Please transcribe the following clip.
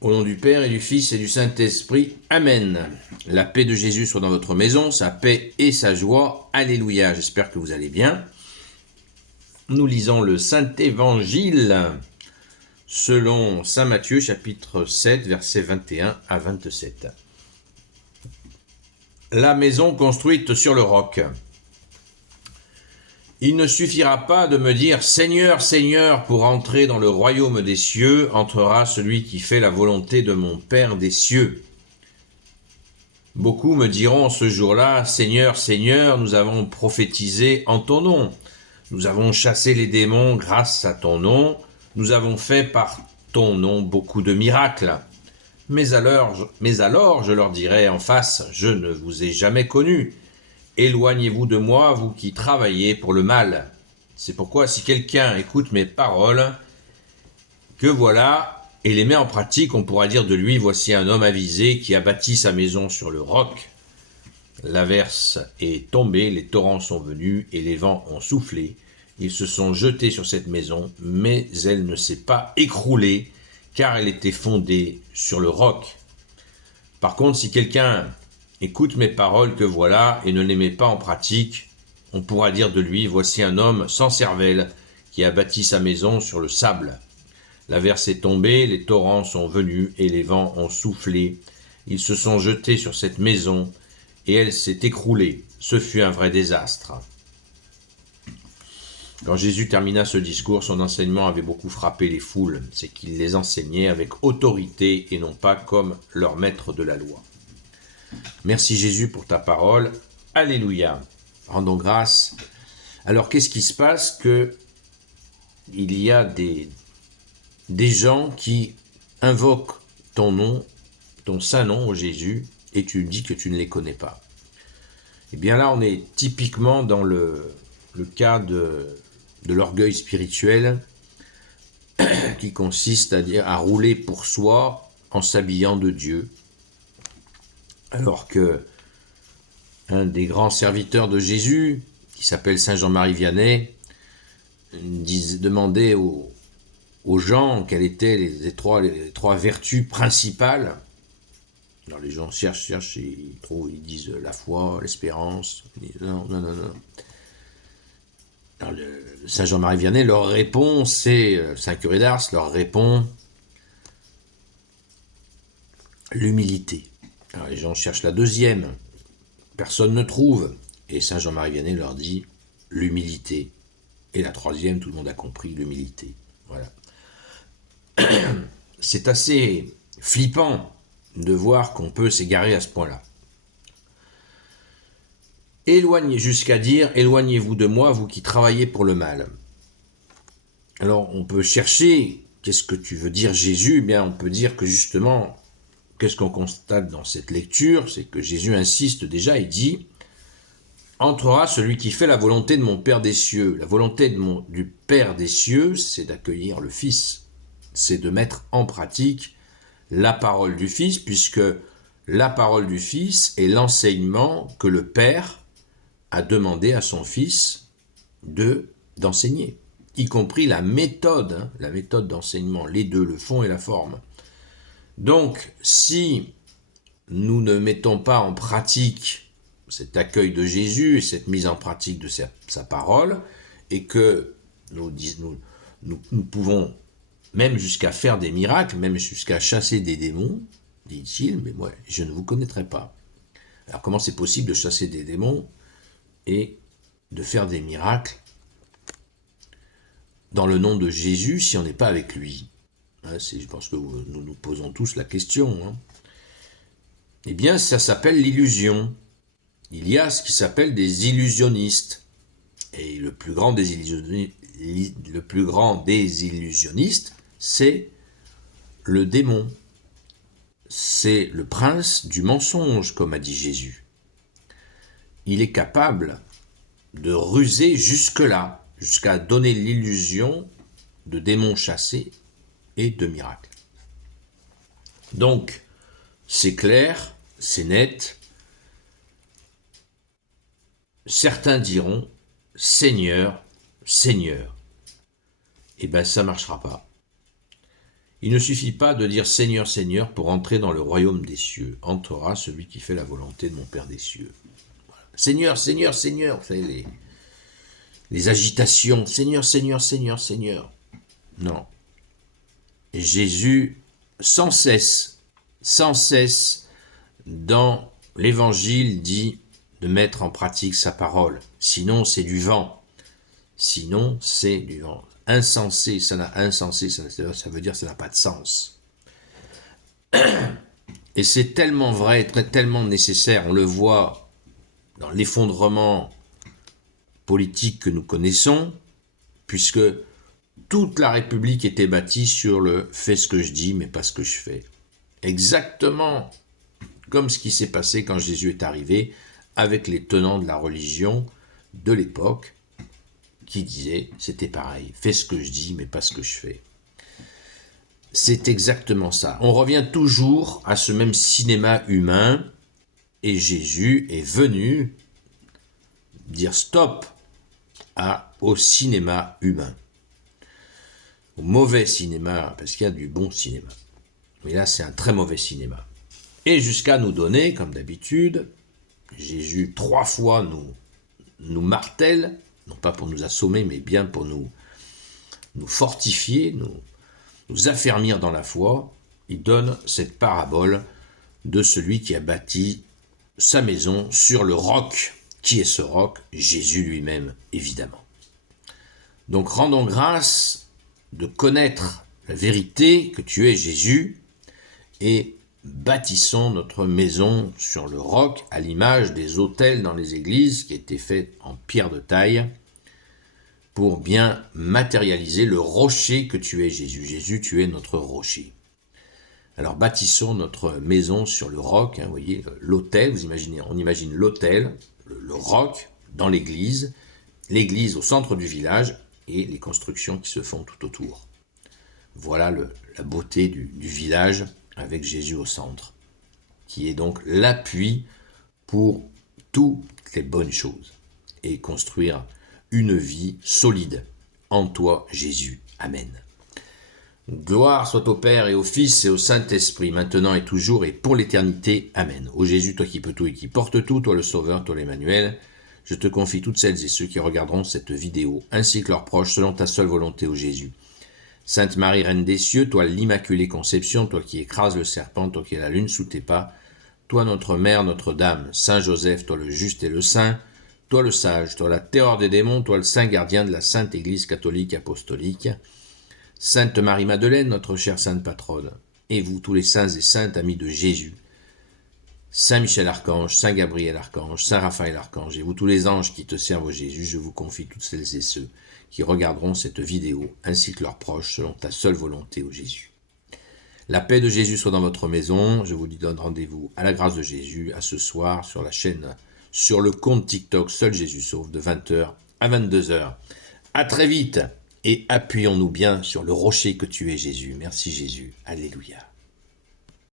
Au nom du Père et du Fils et du Saint-Esprit. Amen. La paix de Jésus soit dans votre maison, sa paix et sa joie. Alléluia. J'espère que vous allez bien. Nous lisons le Saint-Évangile selon Saint Matthieu, chapitre 7, versets 21 à 27. La maison construite sur le roc. Il ne suffira pas de me dire « Seigneur, Seigneur » pour entrer dans le royaume des cieux, entrera celui qui fait la volonté de mon Père des cieux. Beaucoup me diront ce jour-là « Seigneur, Seigneur, nous avons prophétisé en ton nom. Nous avons chassé les démons grâce à ton nom. Nous avons fait par ton nom beaucoup de miracles. » Mais alors je leur dirai en face « Je ne vous ai jamais connus. Éloignez-vous de moi, vous qui travaillez pour le mal. » C'est pourquoi si quelqu'un écoute mes paroles, que voilà, et les met en pratique, on pourra dire de lui, voici un homme avisé qui a bâti sa maison sur le roc. L'averse est tombée, les torrents sont venus et les vents ont soufflé. Ils se sont jetés sur cette maison, mais elle ne s'est pas écroulée, car elle était fondée sur le roc. Par contre, si quelqu'un écoute mes paroles que voilà et ne les met pas en pratique, on pourra dire de lui, voici un homme sans cervelle qui a bâti sa maison sur le sable. L'averse est tombée, les torrents sont venus et les vents ont soufflé. Ils se sont jetés sur cette maison et elle s'est écroulée. Ce fut un vrai désastre. Quand Jésus termina ce discours, son enseignement avait beaucoup frappé les foules. C'est qu'il les enseignait avec autorité et non pas comme leur maître de la loi. Merci Jésus pour ta parole. Alléluia. Rendons grâce. Alors qu'est-ce qui se passe que il y a des gens qui invoquent ton nom, ton saint nom, Jésus, et tu dis que tu ne les connais pas. Eh bien là, on est typiquement dans le cas de l'orgueil spirituel qui consiste à rouler pour soi en s'habillant de Dieu. Alors que un des grands serviteurs de Jésus, qui s'appelle Saint Jean-Marie Vianney, demandait aux gens quelles étaient les trois vertus principales. Alors les gens cherchent, ils disent la foi, l'espérance. Non. Alors Saint Jean-Marie Vianney leur répond, Saint Curé d'Ars leur répond l'humilité. Alors les gens cherchent la deuxième, personne ne trouve, et Saint Jean-Marie Vianney leur dit l'humilité. Et la troisième, tout le monde a compris, l'humilité. Voilà. C'est assez flippant de voir qu'on peut s'égarer à ce point-là. Jusqu'à dire, éloignez-vous de moi, vous qui travaillez pour le mal. Alors on peut chercher, qu'est-ce que tu veux dire Jésus ? Eh bien on peut dire que justement, qu'est-ce qu'on constate dans cette lecture ? C'est que Jésus insiste déjà, il dit « Entrera celui qui fait la volonté de mon Père des cieux ». La volonté du Père des cieux, c'est d'accueillir le Fils. C'est de mettre en pratique la parole du Fils, puisque la parole du Fils est l'enseignement que le Père a demandé à son Fils d'enseigner, y compris la méthode d'enseignement, les deux, le fond et la forme. Donc, si nous ne mettons pas en pratique cet accueil de Jésus et cette mise en pratique de sa parole, et que nous pouvons même jusqu'à faire des miracles, même jusqu'à chasser des démons, dit-il, mais moi, je ne vous connaîtrai pas. Alors comment c'est possible de chasser des démons et de faire des miracles dans le nom de Jésus si on n'est pas avec lui ? Je pense que nous nous posons tous la question. Eh bien, ça s'appelle l'illusion. Il y a ce qui s'appelle des illusionnistes. Et le plus grand des illusionnistes, c'est le démon. C'est le prince du mensonge, comme a dit Jésus. Il est capable de ruser jusque-là, jusqu'à donner l'illusion de démons chassés et de miracles. Donc, c'est clair, c'est net. Certains diront « Seigneur, Seigneur ». Eh bien, ça ne marchera pas. Il ne suffit pas de dire Seigneur, Seigneur pour entrer dans le royaume des cieux. Entrera celui qui fait la volonté de mon Père des cieux. Voilà. Seigneur, Seigneur, Seigneur. Vous savez, les agitations. Seigneur, Seigneur, Seigneur, Seigneur. Non. Et Jésus, sans cesse, dans l'évangile, dit de mettre en pratique sa parole. Sinon, c'est du vent. Sinon, c'est du vent. Insensé, ça veut dire que ça n'a pas de sens. Et c'est tellement vrai, tellement nécessaire. On le voit dans l'effondrement politique que nous connaissons, puisque toute la République était bâtie sur le « fais ce que je dis, mais pas ce que je fais ». Exactement comme ce qui s'est passé quand Jésus est arrivé avec les tenants de la religion de l'époque, qui disaient, c'était pareil, fais ce que je dis, mais pas ce que je fais. C'est exactement ça. On revient toujours à ce même cinéma humain, et Jésus est venu dire stop au cinéma humain. Au mauvais cinéma, parce qu'il y a du bon cinéma. Mais là, c'est un très mauvais cinéma. Et jusqu'à nous donner, comme d'habitude, Jésus 3 fois nous martèle, non pas pour nous assommer, mais bien pour nous fortifier, nous affermir dans la foi. Il donne cette parabole de celui qui a bâti sa maison sur le roc. Qui est ce roc? Jésus lui-même, évidemment. Donc rendons grâce de connaître la vérité que tu es Jésus et bâtissons notre maison sur le roc à l'image des autels dans les églises qui étaient faits en pierre de taille pour bien matérialiser le rocher que tu es Jésus. Jésus, tu es notre rocher. Alors bâtissons notre maison sur le roc, vous voyez, l'autel, on imagine l'autel, le roc dans l'église au centre du village et les constructions qui se font tout autour. Voilà la beauté du village avec Jésus au centre, qui est donc l'appui pour toutes les bonnes choses et construire une vie solide en toi, Jésus. Amen. Gloire soit au Père et au Fils et au Saint-Esprit, maintenant et toujours et pour l'éternité. Amen. Ô Jésus, toi qui peux tout et qui portes tout, toi le Sauveur, toi l'Emmanuel, je te confie toutes celles et ceux qui regarderont cette vidéo, ainsi que leurs proches, selon ta seule volonté, ô Jésus. Sainte Marie, Reine des cieux, toi l'Immaculée Conception, toi qui écrases le serpent, toi qui es la lune sous tes pas, toi notre Mère, Notre-Dame, Saint Joseph, toi le juste et le saint, toi le sage, toi la terreur des démons, toi le saint gardien de la Sainte Église catholique apostolique, Sainte Marie-Madeleine, notre chère Sainte Patronne, et vous tous les saints et saintes amis de Jésus, Saint Michel Archange, Saint Gabriel Archange, Saint Raphaël Archange, et vous tous les anges qui te servent au Jésus, je vous confie toutes celles et ceux qui regarderont cette vidéo, ainsi que leurs proches, selon ta seule volonté, ô Jésus. La paix de Jésus soit dans votre maison, je vous donne rendez-vous à la grâce de Jésus, à ce soir, sur la chaîne, sur le compte TikTok Seul Jésus Sauve, de 20h à 22h. À très vite, et appuyons-nous bien sur le rocher que tu es Jésus. Merci Jésus, alléluia.